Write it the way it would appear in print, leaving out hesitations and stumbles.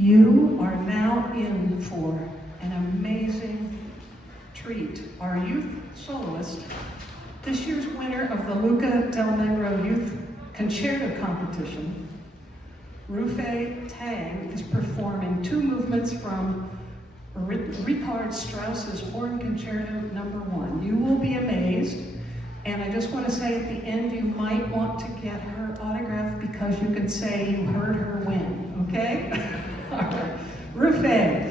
You are now in for an amazing treat. Our youth soloist, this year's winner of the Luca del Negro Youth Concerto Competition, Rufei Tang, is performing two movements from Richard Strauss's Horn Concerto No. 1. You will be amazed, and I just want to say at the end, you might want to get her autograph because you can say you heard her win, okay? All right. Rufei.